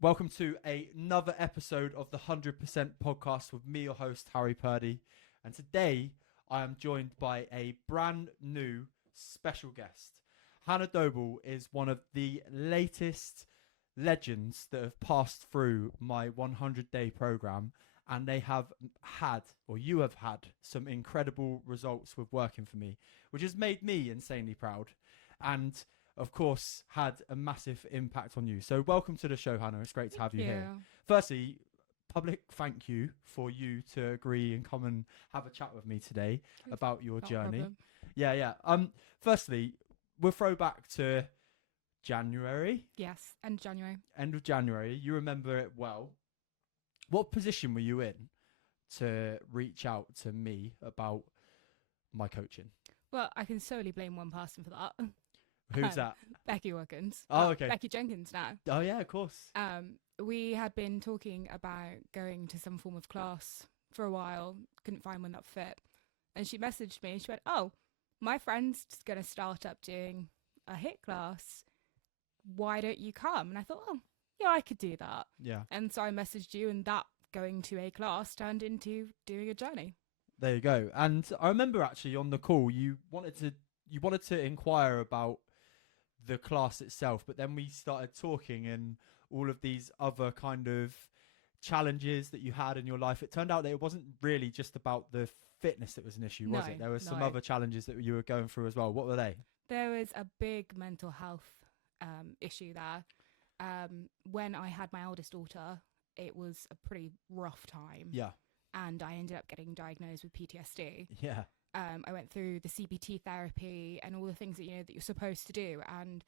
Welcome to another episode of the 100% podcast with me, your host, Harry Purdy. And today I am joined by a brand new special guest. Hannah Doble is one of the latest legends that have passed through my 100-day program. And they have had, or you have had, some incredible results with working for me, which has made me insanely proud. And of course, had a massive impact on you. So welcome to the show, Hannah. It's great to have you here. Firstly, public thank you for you to agree and come and have a chat with me today about your journey. Problem. Yeah. Firstly, we'll throw back to January. Yes, end of January. End of January. You remember it well. What position were you in to reach out to me about my coaching? Well, I can solely blame one person for that. Who's that? Becky Wilkins. Oh, okay. Becky Jenkins now. Oh, yeah, of course. We had been talking about going to some form of class for a while, couldn't find one that fit. And she messaged me and she went, oh, my friend's just going to start up doing a HIIT class. Why don't you come? And I thought, oh, yeah, I could do that. Yeah. And so I messaged you, and that going to a class turned into doing a journey. There you go. And I remember actually on the call, you wanted to inquire about the class itself, but then we started talking and all of these other kind of challenges that you had in your life. It turned out that it wasn't really just about the fitness that was an issue, was it? There were some other challenges that you were going through as well. What were they? There was a big mental health issue there. When I had my eldest daughter, it was a pretty rough time. Yeah. And I ended up getting diagnosed with PTSD. Yeah. I went through the CBT therapy and all the things that that you're supposed to do. And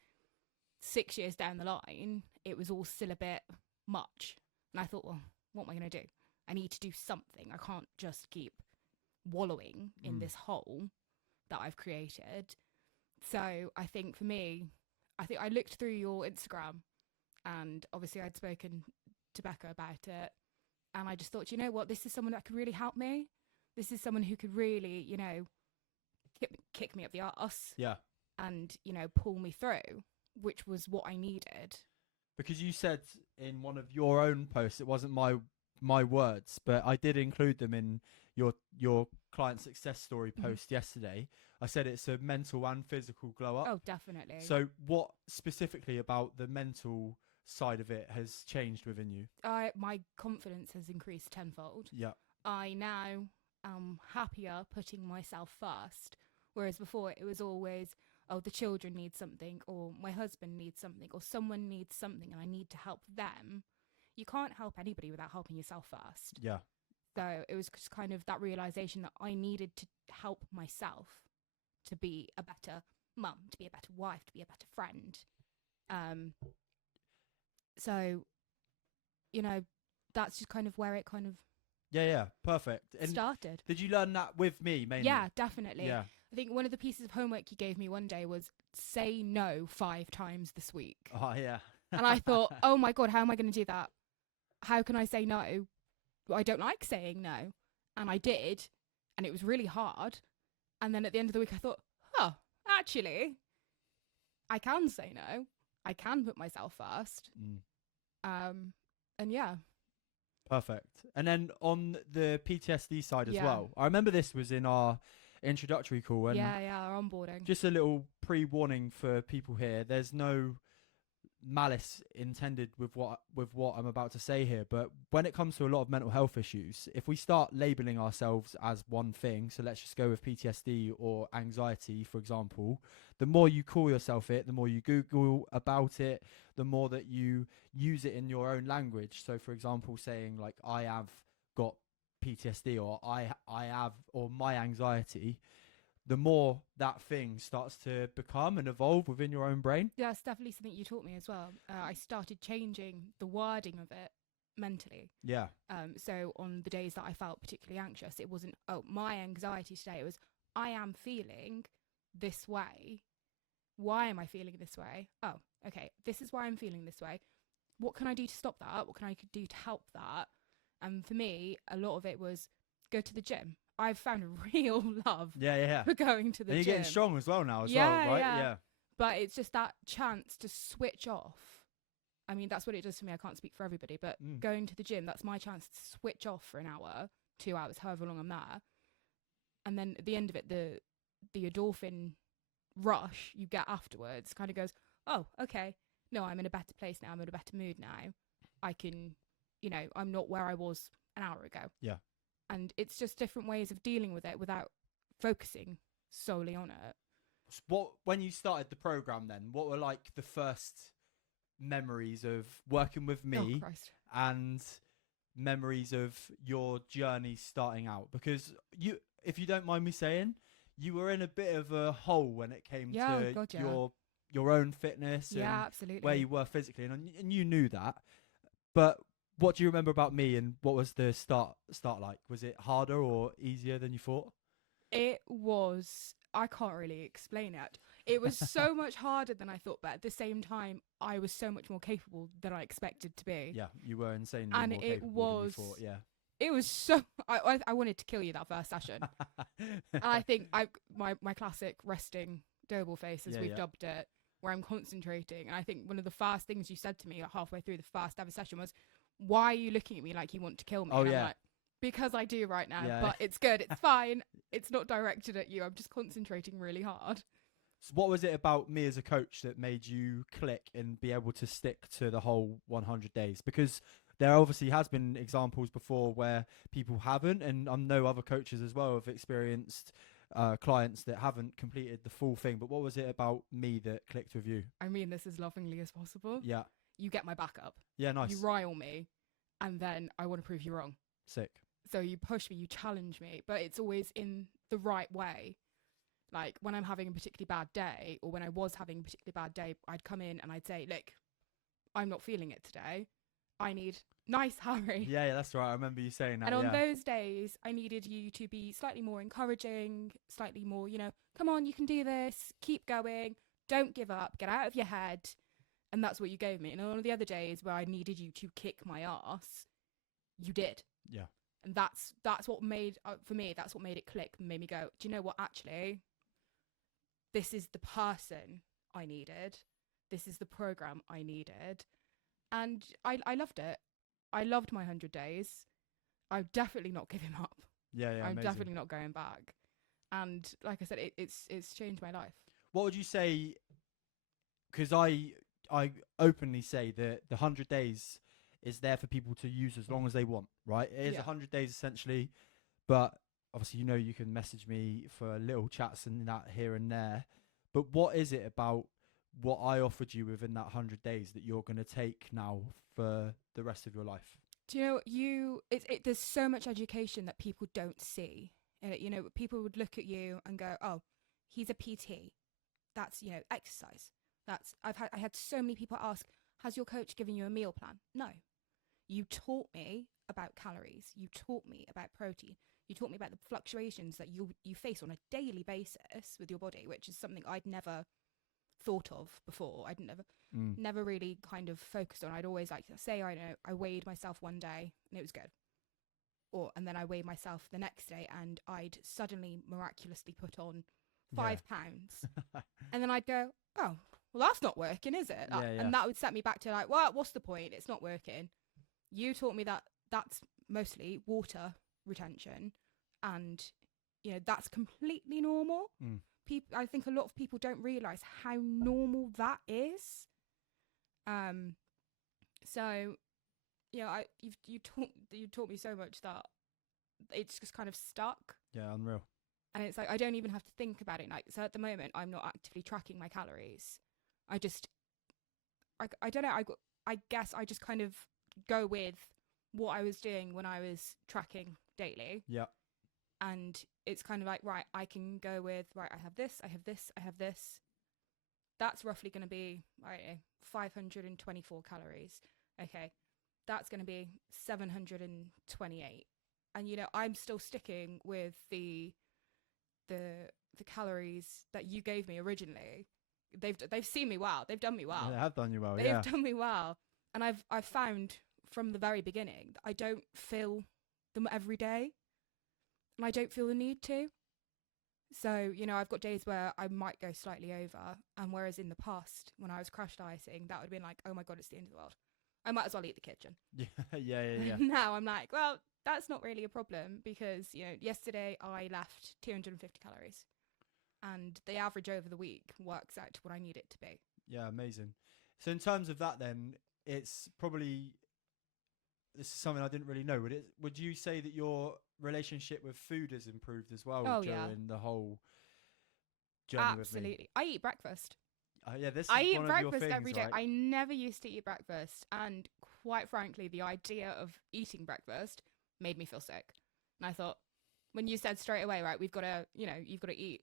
6 years down the line, it was all still a bit much. And I thought, well, what am I going to do? I need to do something. I can't just keep wallowing in this hole that I've created. So I think for me, I looked through your Instagram, and obviously I'd spoken to Becca about it. And I just thought, you know what, this is someone that could really help me. This is someone who could really, kick me up the arse. Yeah. And, pull me through, which was what I needed. Because you said in one of your own posts, it wasn't my words, but I did include them in your client success story post yesterday. I said it's a mental and physical glow up. Oh, definitely. So what specifically about the mental side of it has changed within you? My confidence has increased tenfold. Yeah. I now am happier putting myself first, whereas before it was always, oh, the children need something, or my husband needs something, or someone needs something and I need to help them. You can't help anybody without helping yourself first. Yeah. So it was just kind of that realization that I needed to help myself to be a better mum, to be a better wife, to be a better friend. So, that's just kind of where it kind of Yeah, perfect. And started. did you learn that with me mainly? Yeah, definitely. Yeah. I think one of the pieces of homework you gave me one day was say no 5 times this week. Oh, yeah. And I thought, oh my God, how am I going to do that? How can I say no? I don't like saying no. And I did. And it was really hard. And then at the end of the week, I thought, actually, I can say no. I can put myself first. And yeah. Perfect. And then on the PTSD side as Yeah. well, I remember this was in our introductory call. And our onboarding. just a little pre-warning for people here. There's no malice intended with what I'm about to say here, but when it comes to a lot of mental health issues, if we start labeling ourselves as one thing, so let's just go with PTSD or anxiety, for example, the more you call yourself it, the more you Google about it, the more that you use it in your own language. So for example, saying like, I have got PTSD, or I have, or my anxiety, the more that thing starts to become and evolve within your own brain. Yeah, it's definitely something you taught me as well. I started changing the wording of it mentally. Yeah. So on the days that I felt particularly anxious, it wasn't, oh, my anxiety today. It was, I am feeling this way. Why am I feeling this way? Oh, okay, this is why I'm feeling this way. What can I do to stop that? What can I do to help that? And for me, a lot of it was go to the gym. I've found a real love for going to the gym. And you're getting strong as well now as well, right? Yeah. But it's just that chance to switch off I mean, that's what it does for me. I can't speak for everybody, but going to the gym, that's my chance to switch off for an hour, 2 hours, however long I'm there. And then at the end of it, the endorphin rush you get afterwards kind of goes, oh, okay, no, I'm in a better place now. I'm in a better mood now. I can, I'm not where I was an hour ago. Yeah. And it's just different ways of dealing with it without focusing solely on it. When you started the program then, what were like the first memories of working with me and memories of your journey starting out? Because you, if you don't mind me saying, you were in a bit of a hole when it came to your own fitness and absolutely. where you were physically, and you knew that. But what do you remember about me, and what was the start like? Was it harder or easier than you thought? It was, I can't really explain it. It was so much harder than I thought, but at the same time, I was so much more capable than I expected to be. Yeah, you were insanely and more it capable than was, you thought, yeah. It was so, I wanted to kill you that first session. And I think my classic resting Doble face, as we've dubbed it, where I'm concentrating. And I think one of the first things you said to me like halfway through the first ever session was, why are you looking at me like you want to kill me? Oh, and yeah. I'm like, because I do right now, but it's good. It's fine. It's not directed at you. I'm just concentrating really hard. So what was it about me as a coach that made you click and be able to stick to the whole 100 days? Because there obviously has been examples before where people haven't, and I know other coaches as well have experienced clients that haven't completed the full thing. But what was it about me that clicked with you? I mean this as lovingly as possible. Yeah. You get my back up. Yeah, nice. You rile me, and then I want to prove you wrong. Sick. So you push me, you challenge me, but it's always in the right way. Like when I'm having a particularly bad day, or when I was having a particularly bad day, I'd come in and I'd say, look, I'm not feeling it today. I need nice Harry. Yeah, that's right. I remember you saying that. And on those days, I needed you to be slightly more encouraging, slightly more, come on, you can do this, keep going, don't give up, get out of your head. And that's what you gave me. And on the other days where I needed you to kick my ass, you did. Yeah. And that's what made, for me, that's what made it click and made me go, do you know what, actually, this is the person I needed. This is the program I needed. And I loved it. I loved my 100 days. I'm definitely not giving up. Yeah, I'm amazing. definitely not going back. And like I said, it's changed my life. What would you say, because I openly say that the 100 days is there for people to use as long as they want, right? It is 100 days essentially, but obviously, you can message me for little chats and that here and there. But what is it about what I offered you within that 100 days that you're going to take now for the rest of your life? Do you know, there's so much education that people don't see. People would look at you and go, oh, he's a PT. That's, exercise. I had so many people ask, has your coach given you a meal plan? No. You taught me about calories. You taught me about protein. You taught me about the fluctuations that you face on a daily basis with your body, which is something I'd never thought of before. I'd never really kind of focused on. I'd always like to say, I weighed myself one day and it was good. And then I weighed myself the next day and I'd suddenly miraculously put on 5 pounds. And then I'd go, oh, well, that's not working, is it? And that would set me back to like, well, what's the point? It's not working. You taught me that that's mostly water retention, and that's completely normal. I think a lot of people don't realize how normal that is. So you taught me so much that it's just kind of stuck. Yeah, unreal. And it's like I don't even have to think about it. Like, so at the moment I'm not actively tracking my calories. I don't know, I guess I just kind of go with what I was doing when I was tracking daily. Yeah. And it's kind of like, right, I can go with, right, I have this, I have this, I have this. That's roughly going to be, I don't know, 524 calories. Okay, that's going to be 728. And, I'm still sticking with the calories that you gave me originally. They've seen me well. They've done me well. They have done you well, They've done me well. And I've found from the very beginning that I don't fill them every day. And I don't feel the need to. So, you know, I've got days where I might go slightly over. And whereas in the past, when I was crash dieting, that would have been like, oh my God, it's the end of the world. I might as well eat the kitchen. Yeah. Now I'm like, well, that's not really a problem because, you know, yesterday I left 250 calories and the average over the week works out to what I need it to be. Yeah, amazing. So in terms of that, then it's probably this is something I didn't really know. Would you say that your relationship with food has improved as well Oh, during yeah. the whole journey with me? Absolutely. I eat breakfast. Yeah, this is I eat one of your breakfast things, every day. right? I never used to eat breakfast. And quite frankly, the idea of eating breakfast made me feel sick. And I thought, when you said straight away, right, we've got to, you know, you've got to eat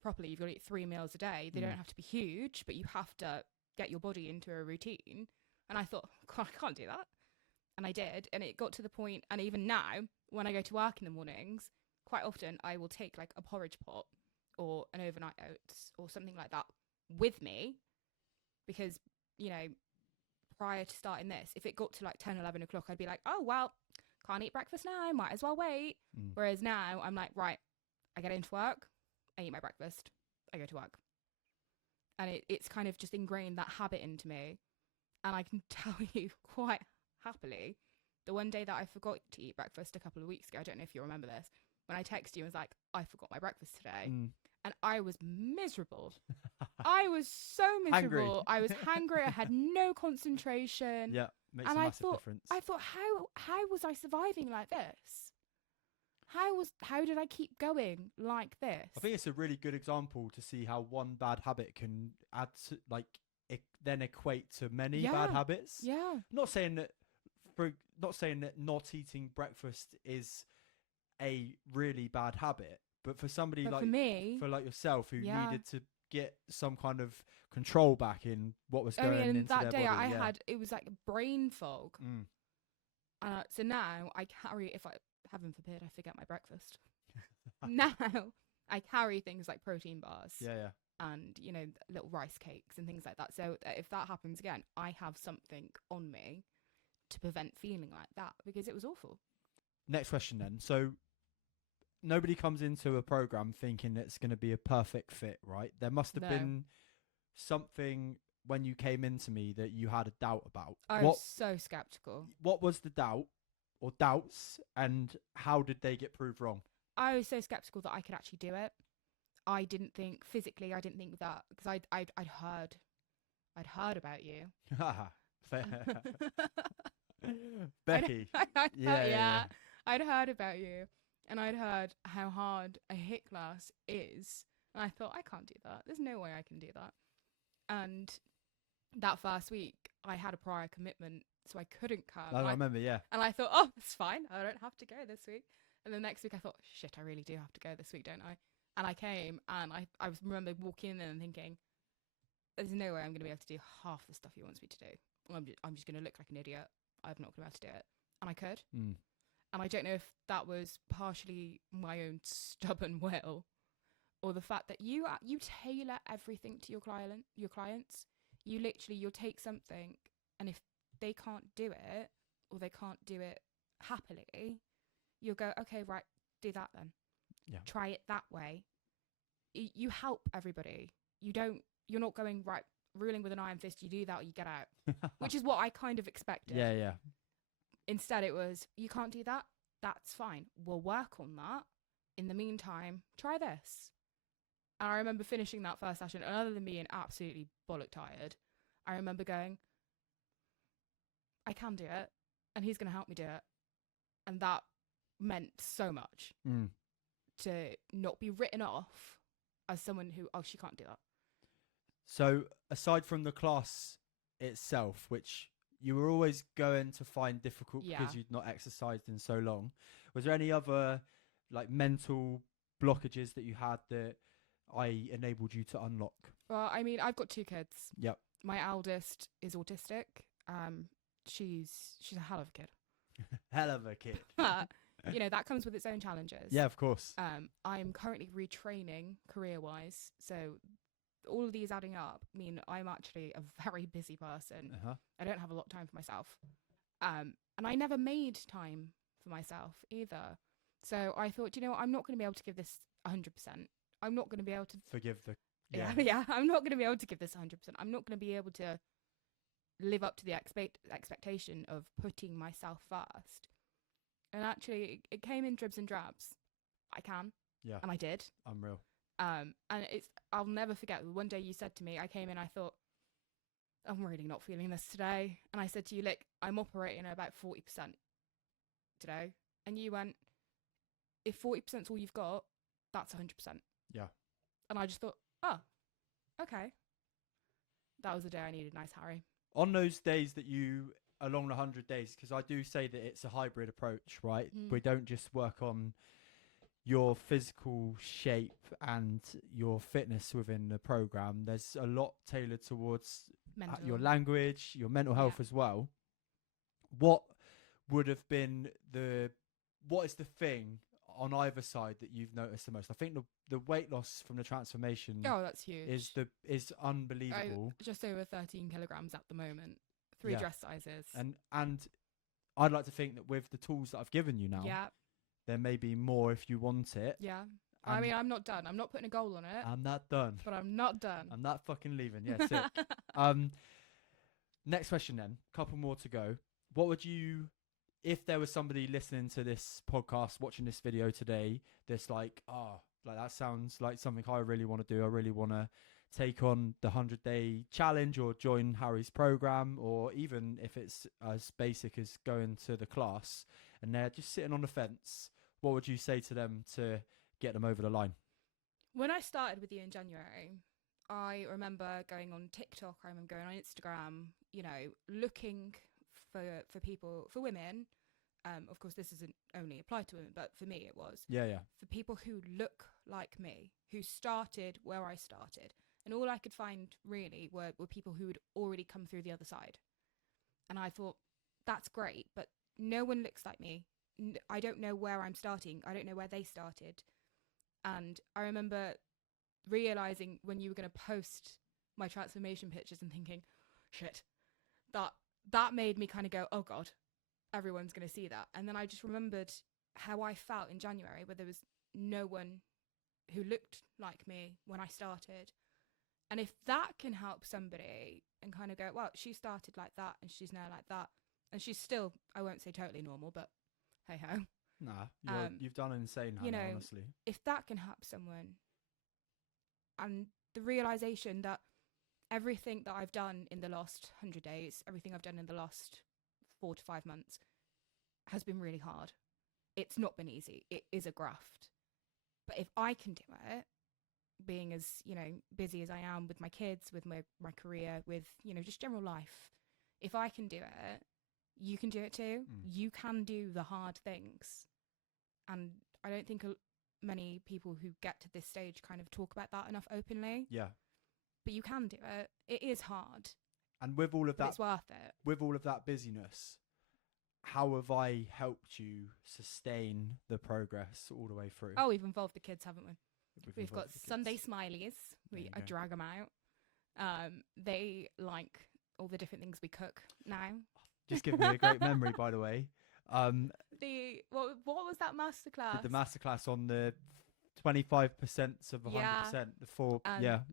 properly. You've got to eat 3 meals a day. They don't have to be huge, but you have to get your body into a routine. And I thought, God, I can't do that. And I did. And it got to the point, and even now, when I go to work in the mornings, quite often I will take like a porridge pot or an overnight oats or something like that with me because, you know, prior to starting this, if it got to like 10, 11 o'clock, I'd be like, oh, well, can't eat breakfast now. Might as well wait. Whereas now I'm like, right, I get into work, I eat my breakfast, I go to work. And it's kind of just ingrained that habit into me. And I can tell you quite happily, the one day that I forgot to eat breakfast a couple of weeks ago, I don't know if you remember this, when I texted you, I was like, I forgot my breakfast today. And I was miserable. I was so miserable. I was hungry. I had no concentration. Yeah, makes and a massive difference. I thought, how was I surviving like this? How did I keep going like this? I think it's a really good example to see how one bad habit can add to, like, then equate to many bad habits. Yeah. Not saying that not eating breakfast is a really bad habit, but for somebody But like for me, for like yourself who Yeah. needed to get some kind of control back in what was going into that their day body. I had, it was like brain fog. So now I carry, if I, heaven forbid, I forget my breakfast. Now I carry things like protein bars. Yeah. And, you know, little rice cakes and things like that. So if that happens again, I have something on me to prevent feeling like that because it was awful. Next question then. So nobody comes into a program thinking it's going to be a perfect fit, right? There must have been something when you came into me that you had a doubt about. I was so skeptical. What was the doubt or doubts, and how did they get proved wrong? I was so skeptical that I could actually do it. I didn't think physically. I didn't think that because I'd heard about you. Fair. Becky. Yeah. I'd heard about you, and I'd heard how hard a HIIT class is, and I thought, I can't do that. There's no way I can do that. And that first week, I had a prior commitment, so I couldn't come. I remember, yeah. And I thought, oh, it's fine. I don't have to go this week. And the next week, I thought, shit, I really do have to go this week, don't I? And I came, and I remember walking in there and thinking, there's no way I'm going to be able to do half the stuff he wants me to do. I'm just going to look like an idiot. I'm not going to be able to do it. And I could. And I don't know if that was partially my own stubborn will, or the fact that you tailor everything to your clients. You'll take something, and if they can't do it, or they can't do it happily, you'll go, okay, right, do that then. Yeah. Try it that way. You help everybody. You're not going, right, ruling with an iron fist, you do that or you get out, which is what I kind of expected. Yeah. Instead, it was, you can't do that? That's fine. We'll work on that. In the meantime, try this. And I remember finishing that first session, and other than being absolutely bollock tired, I remember going, I can do it, and he's going to help me do it. And that meant so much to not be written off as someone who, oh, she can't do that. So aside from the class itself, which you were always going to find difficult because you'd not exercised in so long, was there any other like mental blockages that you had that I enabled you to unlock? Well, I mean, I've got 2 kids. Yep. My eldest is autistic. She's a hell of a kid. Hell of a kid. But, you know, that comes with its own challenges. Yeah, of course. I'm currently retraining career-wise, so all of these adding up mean I'm actually a very busy person. I don't have a lot of time for myself. And I never made time for myself either. So I thought, you know, I'm not going to be able to give this 100%. I'm not going to be able to Forgive the yeah, I'm not going to be able to give this 100%. I'm not going to be able to live up to the expectation of putting myself first. And actually, it came in dribs and drabs. I can. Yeah. And I did. Unreal. And I'll never forget. One day you said to me, I came in, I thought, I'm really not feeling this today. And I said to you, look, I'm operating at about 40% today. And you went, if 40% is all you've got, that's 100%. Yeah. And I just thought, oh, okay. That was the day I needed nice Harry. On those days that you, along the 100 days, because I do say that it's a hybrid approach, right? We don't just work on your physical shape and your fitness within the program. There's a lot tailored towards your language, your mental health as well. What would have been what is the thing on either side that you've noticed the most? I think the weight loss from the transformation that's huge. is unbelievable. Just over 13 kilograms at the moment, 3 dress sizes. And I'd like to think that with the tools that I've given you now, there may be more if you want it. Yeah. I mean, I'm not done. I'm not putting a goal on it. I'm not done. But I'm not done. I'm not fucking leaving. Yeah, sick. Next question then. Couple more to go. What would you, if there was somebody listening to this podcast, watching this video today, that's like, like that sounds like something I really want to do. I really want to take on the 100-day challenge or join Harry's program, or even if it's as basic as going to the class and they're just sitting on the fence, what would you say to them to get them over the line? When I started with you in January, I remember going on TikTok, I remember going on Instagram, you know, looking for people, for women. Of course, this doesn't only apply to women, but for me it was. Yeah. For people who look like me, who started where I started. And all I could find really were people who had already come through the other side. And I thought, that's great, but no one looks like me. I don't know where I'm starting. I don't know where they started. And I remember realizing when you were going to post my transformation pictures and thinking, shit, that made me kind of go, oh God, everyone's going to see that. And then I just remembered how I felt in January, where there was no one who looked like me when I started. And if that can help somebody and kind of go, well, she started like that and she's now like that. And she's still, I won't say totally normal, but hey ho. Nah, you've done insane, Hannah, honestly. If that can help someone, and the realization that everything that I've done in the last 100 days, everything I've done in the last 4 to 5 months has been really hard. It's not been easy. It is a graft. But if I can do it, being as, you know, busy as I am with my kids, with my career, with, you know, just general life, if I can do it, you can do it too. You can do the hard things. And I don't think many people who get to this stage kind of talk about that enough openly. Yeah. But you can do it. It is hard. And with all of that, it's worth it. With all of that busyness, how have I helped you sustain the progress all the way through? Oh, we've involved the kids, haven't we? We've got Sunday smileys. I drag them out. They like all the different things we cook now. Just giving me a great memory, by the way. What was that masterclass? Did the masterclass on the 25% of 100%. The 4,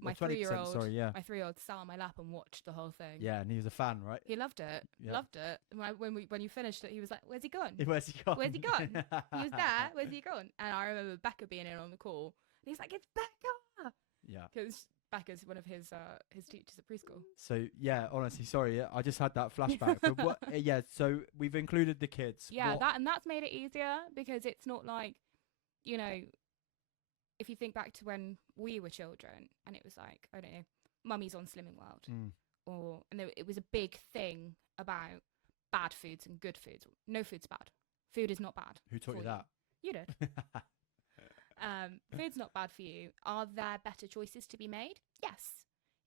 my 20%. Sorry, yeah. My 3-year-old sat on my lap and watched the whole thing. Yeah, and he was a fan, right? He loved it. Yeah. Loved it. When you finished it, he was like, "Where's he gone? Where's he gone? Where's he gone? He was there. Where's he gone?" And I remember Becca being in on the call. And he's like, "It's Becca." Yeah. Because Becca's one of his teachers at preschool. So yeah, honestly, sorry, I just had that flashback. But what? Yeah, so we've included the kids. Yeah, that's made it easier, because it's not like, you know, if you think back to when we were children and it was like, I don't know, Mummy's on Slimming World, it was a big thing about bad foods and good foods. No food's bad. Food is not bad. Who taught you that? You did. Food's not bad for you. Are there better choices to be made? Yes.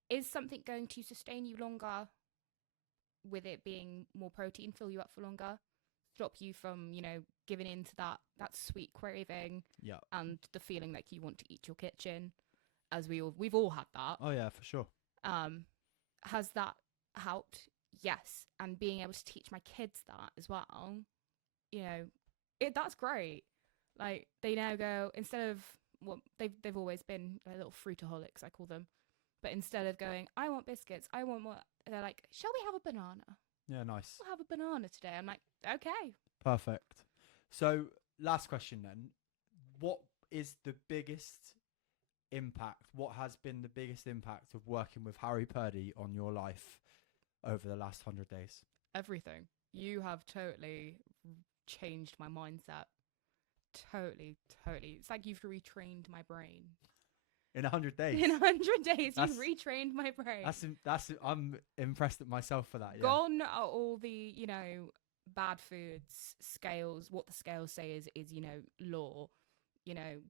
Is something going to sustain you longer, with it being more protein, fill you up for longer, stop you from, you know, giving in to that sweet craving, and the feeling like you want to eat your kitchen, as we've all had that. Oh yeah, for sure. Has that helped? Yes. And being able to teach my kids that as well, you know, that's great. Like, they now go, instead of well, they've always been like little fruitaholics, I call them. But instead of going, I want biscuits, I want what, they're like, shall we have a banana? Yeah, nice. We'll have a banana today. I'm like, okay. Perfect. So, last question then. What is the biggest impact? What has been the biggest impact of working with Harry Purdy on your life over the last 100 days? Everything. You have totally changed my mindset. Totally. It's like you've retrained my brain. In 100 days? In 100 days, you've retrained my brain. I'm impressed at myself for that, yeah. Gone are all the, bad foods, scales, what the scales say is, law.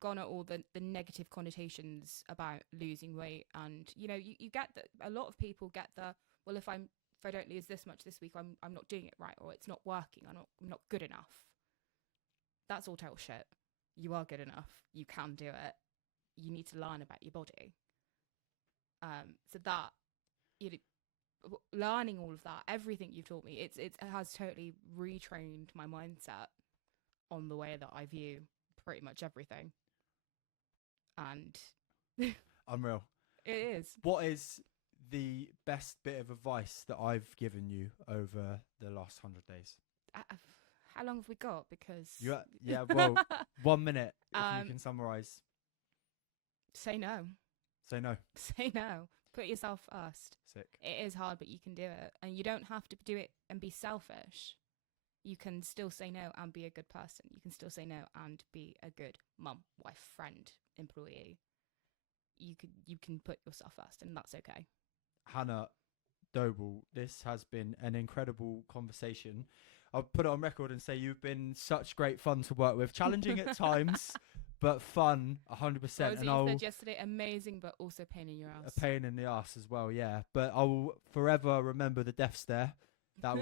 Gone are all the negative connotations about losing weight. And, you get that a lot of people get well, if I don't lose this much this week, I'm not doing it right, or it's not working, I'm not good enough. That's all total shit. You are good enough. You can do it. You need to learn about your body. So that, learning all of that, everything you've taught me, it has totally retrained my mindset on the way that I view pretty much everything. And unreal. It is. What is the best bit of advice that I've given you over the last 100 days? How long have we got? Because yeah, well, 1 minute if you can summarize. Say no. Say no. Say no. Put yourself first. Sick. It is hard, but you can do it. And you don't have to do it and be selfish. You can still say no and be a good person. You can still say no and be a good mum, wife, friend, employee. You can put yourself first, and that's okay. Hannah Doble, this has been an incredible conversation. I'll put it on record and say you've been such great fun to work with. Challenging at times, but fun 100%. And you said yesterday, amazing, but also pain in your ass. A pain in the ass as well, yeah. But I will forever remember the death stare. That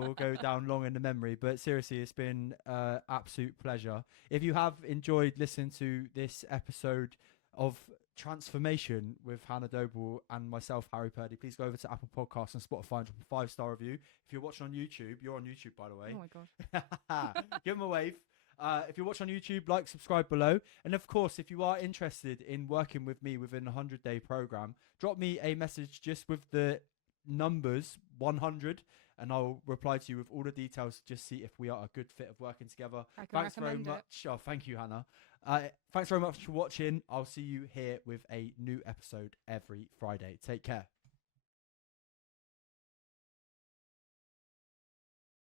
will go down long in the memory. But seriously, it's been absolute pleasure. If you have enjoyed listening to this episode of Transformation with Hannah Doble and myself, Harry Purdy, please go over to Apple Podcasts and Spotify and drop a 5-star review. If you're watching on YouTube, you're on YouTube, by the way. Oh my god. Give them a wave. If you're watching on YouTube, like, subscribe below. And of course, if you are interested in working with me within a 100-day program, drop me a message just with the numbers 100, and I'll reply to you with all the details to just see if we are a good fit of working together. Thanks very much. Oh, thank you, Hannah. Thanks very much for watching. I'll see you here with a new episode every Friday. Take care.